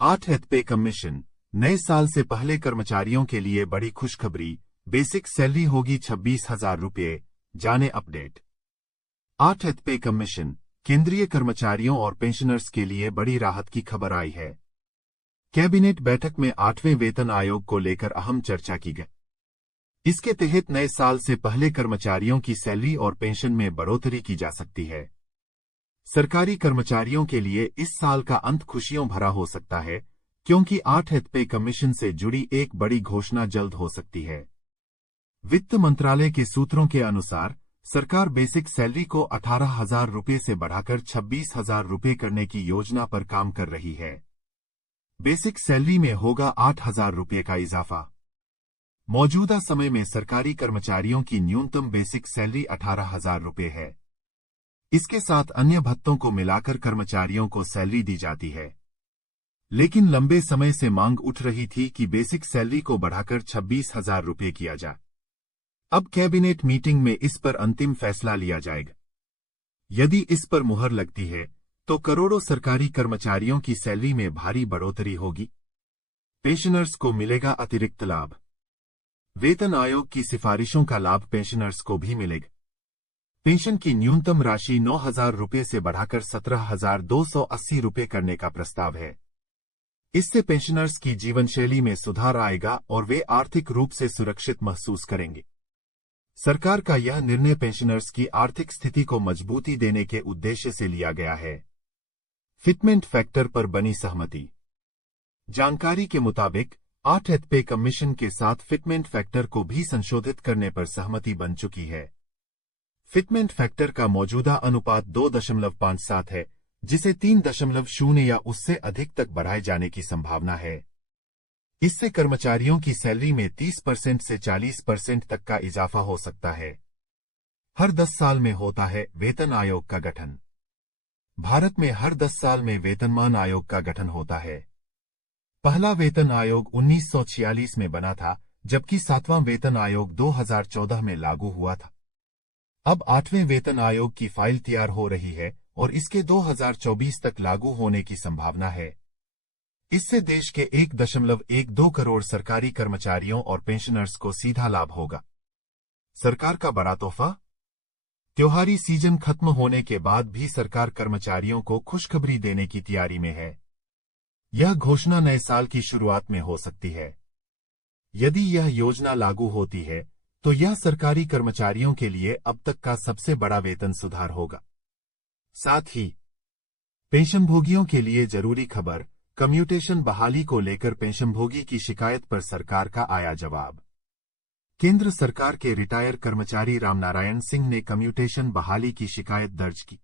8th पे commission, नए साल से पहले कर्मचारियों के लिए बड़ी खुशखबरी, बेसिक सैलरी होगी 26,000 रुपये, जाने अपडेट। 8th पे कमीशन, केंद्रीय कर्मचारियों और पेंशनर्स के लिए बड़ी राहत की खबर आई है। कैबिनेट बैठक में 8वें वेतन आयोग को लेकर अहम चर्चा की गई। इसके तहत नए साल से पहले कर्मचारियों की सैलरी और पेंशन में बढ़ोतरी की जा सकती है। सरकारी कर्मचारियों के लिए इस साल का अंत खुशियों भरा हो सकता है, क्योंकि 8th पे कमीशन से जुड़ी एक बड़ी घोषणा जल्द हो सकती है। वित्त मंत्रालय के सूत्रों के अनुसार सरकार बेसिक सैलरी को 18,000 रुपये से बढ़ाकर 26,000 रुपये करने की योजना पर काम कर रही है। बेसिक सैलरी में होगा 8,000 रुपये का इजाफा। मौजूदा समय में सरकारी कर्मचारियों की न्यूनतम बेसिक सैलरी 18,000 रुपये है। इसके साथ अन्य भत्तों को मिलाकर कर्मचारियों को सैलरी दी जाती है। लेकिन लंबे समय से मांग उठ रही थी कि बेसिक सैलरी को बढ़ाकर 26,000 रुपये किया जाए। अब कैबिनेट मीटिंग में इस पर अंतिम फैसला लिया जाएगा। यदि इस पर मुहर लगती है तो करोड़ों सरकारी कर्मचारियों की सैलरी में भारी बढ़ोतरी होगी। पेंशनर्स को मिलेगा अतिरिक्त लाभ। वेतन आयोग की सिफारिशों का लाभ पेंशनर्स को भी मिलेगा। पेंशन की न्यूनतम राशि 9,000 रुपये से बढ़ाकर 17,280 रुपये करने का प्रस्ताव है। इससे पेंशनर्स की जीवनशैली में सुधार आएगा और वे आर्थिक रूप से सुरक्षित महसूस करेंगे। सरकार का यह निर्णय पेंशनर्स की आर्थिक स्थिति को मजबूती देने के उद्देश्य से लिया गया है। फिटमेंट फैक्टर पर बनी सहमति। जानकारी के मुताबिक 8th पे कमीशन के साथ फिटमेंट फैक्टर को भी संशोधित करने पर सहमति बन चुकी है। फिटमेंट फैक्टर का मौजूदा अनुपात 2.57 है, जिसे 3.0 या उससे अधिक तक बढ़ाए जाने की संभावना है। इससे कर्मचारियों की सैलरी में 30% से 40% तक का इजाफा हो सकता है। हर 10 साल में होता है वेतन आयोग का गठन। भारत में हर 10 साल में वेतनमान आयोग का गठन होता है। पहला वेतन आयोग 1946 में बना था, जबकि 7वां वेतन आयोग 2014 में लागू हुआ था। अब 8वें वेतन आयोग की फाइल तैयार हो रही है और इसके 2024 तक लागू होने की संभावना है। इससे देश के 1.12 करोड़ सरकारी कर्मचारियों और पेंशनर्स को सीधा लाभ होगा। सरकार का बड़ा तोहफा। त्योहारी सीजन खत्म होने के बाद भी सरकार कर्मचारियों को खुशखबरी देने की तैयारी में है। यह घोषणा नए साल की शुरुआत में हो सकती है। यदि यह योजना लागू होती है तो यह सरकारी कर्मचारियों के लिए अब तक का सबसे बड़ा वेतन सुधार होगा। साथ ही पेंशनभोगियों के लिए जरूरी खबर, कम्यूटेशन बहाली को लेकर पेंशनभोगी की शिकायत पर सरकार का आया जवाब। केंद्र सरकार के रिटायर कर्मचारी रामनारायण सिंह ने कम्यूटेशन बहाली की शिकायत दर्ज की।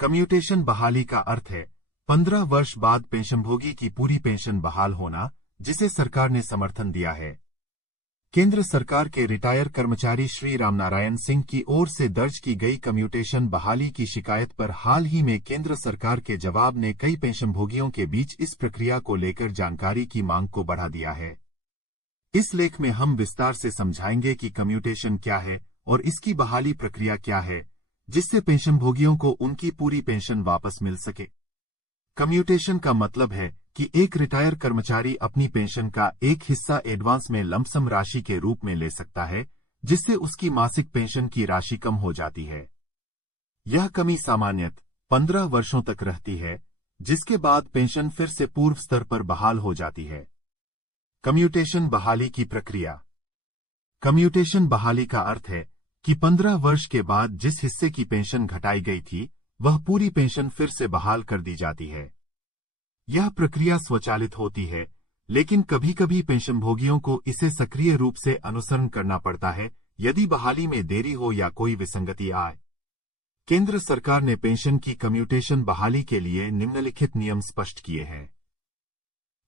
कम्यूटेशन बहाली का अर्थ है 15 वर्ष बाद पेंशनभोगी की पूरी पेंशन बहाल होना, जिसे सरकार ने समर्थन दिया है। केंद्र सरकार के रिटायर कर्मचारी श्री रामनारायण सिंह की ओर से दर्ज की गई कम्यूटेशन बहाली की शिकायत पर हाल ही में केंद्र सरकार के जवाब ने कई पेंशनभोगियों के बीच इस प्रक्रिया को लेकर जानकारी की मांग को बढ़ा दिया है। इस लेख में हम विस्तार से समझाएंगे कि कम्यूटेशन क्या है और इसकी बहाली प्रक्रिया क्या है, जिससे पेंशनभोगियों को उनकी पूरी पेंशन वापस मिल सके। कम्यूटेशन का मतलब है कि एक रिटायर कर्मचारी अपनी पेंशन का एक हिस्सा एडवांस में लमसम राशि के रूप में ले सकता है, जिससे उसकी मासिक पेंशन की राशि कम हो जाती है। यह कमी सामान्यतः 15 वर्षों तक रहती है, जिसके बाद पेंशन फिर से पूर्व स्तर पर बहाल हो जाती है। कम्यूटेशन बहाली की प्रक्रिया। कम्यूटेशन बहाली का अर्थ है कि 15 वर्ष के बाद जिस हिस्से की पेंशन घटाई गई थी, वह पूरी पेंशन फिर से बहाल कर दी जाती है। यह प्रक्रिया स्वचालित होती है, लेकिन कभी कभी पेंशनभोगियों को इसे सक्रिय रूप से अनुसरण करना पड़ता है यदि बहाली में देरी हो या कोई विसंगति आए। केंद्र सरकार ने पेंशन की कम्यूटेशन बहाली के लिए निम्नलिखित नियम स्पष्ट किए हैं।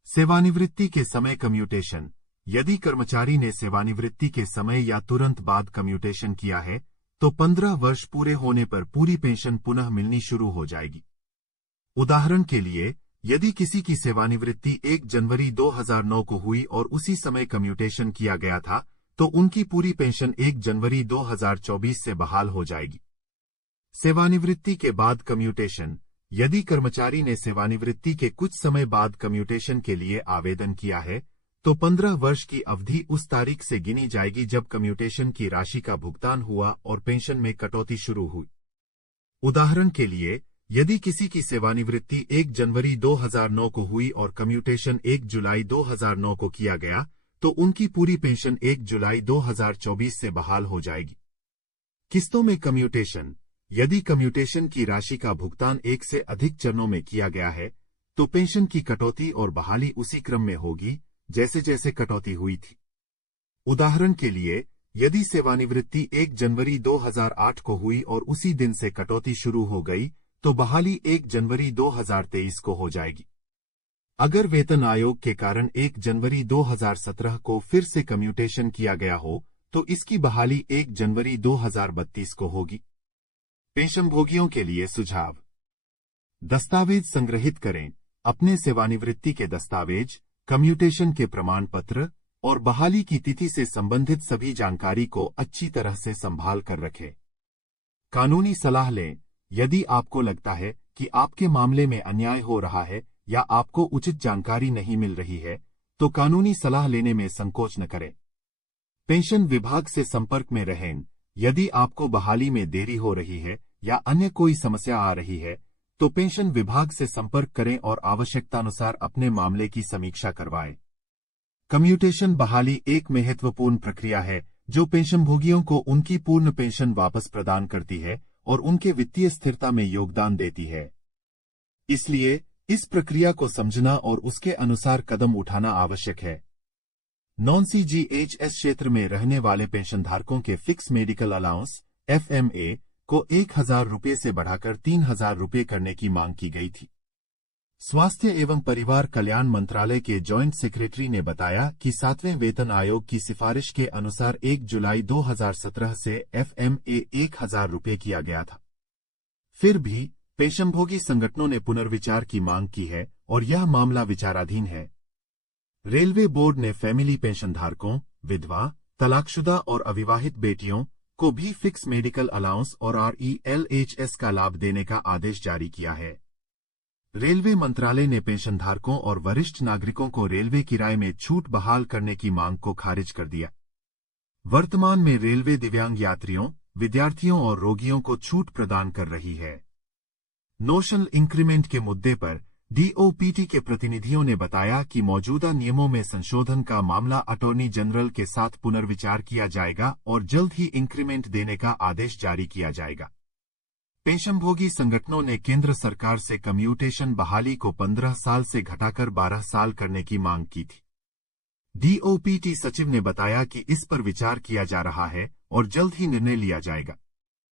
सेवानिवृत्ति के समय कम्यूटेशन। यदि कर्मचारी ने सेवानिवृत्ति के समय या तुरंत बाद कम्यूटेशन किया है, तो 15 वर्ष पूरे होने पर पूरी पेंशन पुनः मिलनी शुरू हो जाएगी। उदाहरण के लिए, यदि किसी की सेवानिवृत्ति 1 जनवरी 2009 को हुई और उसी समय कम्यूटेशन किया गया था, तो उनकी पूरी पेंशन 1 जनवरी 2024 से बहाल हो जाएगी। सेवानिवृत्ति के बाद कम्यूटेशन। यदि कर्मचारी ने सेवानिवृत्ति के कुछ समय बाद कम्यूटेशन के लिए आवेदन किया है, तो 15 वर्ष की अवधि उस तारीख से गिनी जाएगी जब कम्यूटेशन की राशि का भुगतान हुआ और पेंशन में कटौती शुरू हुई। उदाहरण के लिए, यदि किसी की सेवानिवृत्ति 1 जनवरी 2009 को हुई और कम्यूटेशन 1 जुलाई 2009 को किया गया, तो उनकी पूरी पेंशन 1 जुलाई 2024 से बहाल हो जाएगी। किस्तों में कम्यूटेशन। यदि कम्यूटेशन की राशि का भुगतान एक से अधिक चरणों में किया गया है, तो पेंशन की कटौती और बहाली उसी क्रम में होगी जैसे जैसे कटौती हुई थी। उदाहरण के लिए, यदि सेवानिवृत्ति 1 जनवरी 2008 को हुई और उसी दिन से कटौती शुरू हो गई, तो बहाली 1 जनवरी 2023 को हो जाएगी। अगर वेतन आयोग के कारण 1 जनवरी 2017 को फिर से कम्यूटेशन किया गया हो, तो इसकी बहाली 1 जनवरी 2032 को होगी। पेंशनभोगियों के लिए सुझाव। दस्तावेज संग्रहित करें। अपने सेवानिवृत्ति के दस्तावेज, कम्यूटेशन के प्रमाण पत्र और बहाली की तिथि से संबंधित सभी जानकारी को अच्छी तरह से संभाल कर रखें। कानूनी सलाह लें। यदि आपको लगता है कि आपके मामले में अन्याय हो रहा है या आपको उचित जानकारी नहीं मिल रही है, तो कानूनी सलाह लेने में संकोच न करें। पेंशन विभाग से संपर्क में रहें। यदि आपको बहाली में देरी हो रही है या अन्य कोई समस्या आ रही है, तो पेंशन विभाग से संपर्क करें और आवश्यकतानुसार अपने मामले की समीक्षा करवाएं। कम्यूटेशन बहाली एक महत्वपूर्ण प्रक्रिया है जो पेंशनभोगियों को उनकी पूर्ण पेंशन वापस प्रदान करती है और उनके वित्तीय स्थिरता में योगदान देती है। इसलिए इस प्रक्रिया को समझना और उसके अनुसार कदम उठाना आवश्यक है। नॉन-सीजीएचएस क्षेत्र में रहने वाले पेंशनधारकों के फिक्स मेडिकल अलाउंस (FMA) को 1,000 रुपये से बढ़ाकर 3,000 रुपये करने की मांग की गई थी। स्वास्थ्य एवं परिवार कल्याण मंत्रालय के जॉइंट सेक्रेटरी ने बताया कि 7वें वेतन आयोग की सिफारिश के अनुसार 1 जुलाई 2017 से FMA 1,000 रुपये किया गया था। फिर भी पेंशनभोगी संगठनों ने पुनर्विचार की मांग की है और यह मामला विचाराधीन है। रेलवे बोर्ड ने फैमिली पेंशनधारकों, विधवा, तलाकशुदा और अविवाहित बेटियों को भी फिक्स मेडिकल अलाउंस और RELHS का लाभ देने का आदेश जारी किया है। रेलवे मंत्रालय ने पेंशनधारकों और वरिष्ठ नागरिकों को रेलवे किराए में छूट बहाल करने की मांग को खारिज कर दिया। वर्तमान में रेलवे दिव्यांग यात्रियों, विद्यार्थियों और रोगियों को छूट प्रदान कर रही है। नोशनल इंक्रीमेंट के मुद्दे पर DOPT के प्रतिनिधियों ने बताया कि मौजूदा नियमों में संशोधन का मामला अटॉर्नी जनरल के साथ पुनर्विचार किया जाएगा और जल्द ही इंक्रीमेंट देने का आदेश जारी किया जाएगा। पेंशनभोगी संगठनों ने केंद्र सरकार से कम्यूटेशन बहाली को 15 साल से घटाकर 12 साल करने की मांग की थी। DOPT सचिव ने बताया कि इस पर विचार किया जा रहा है और जल्द ही निर्णय लिया जाएगा।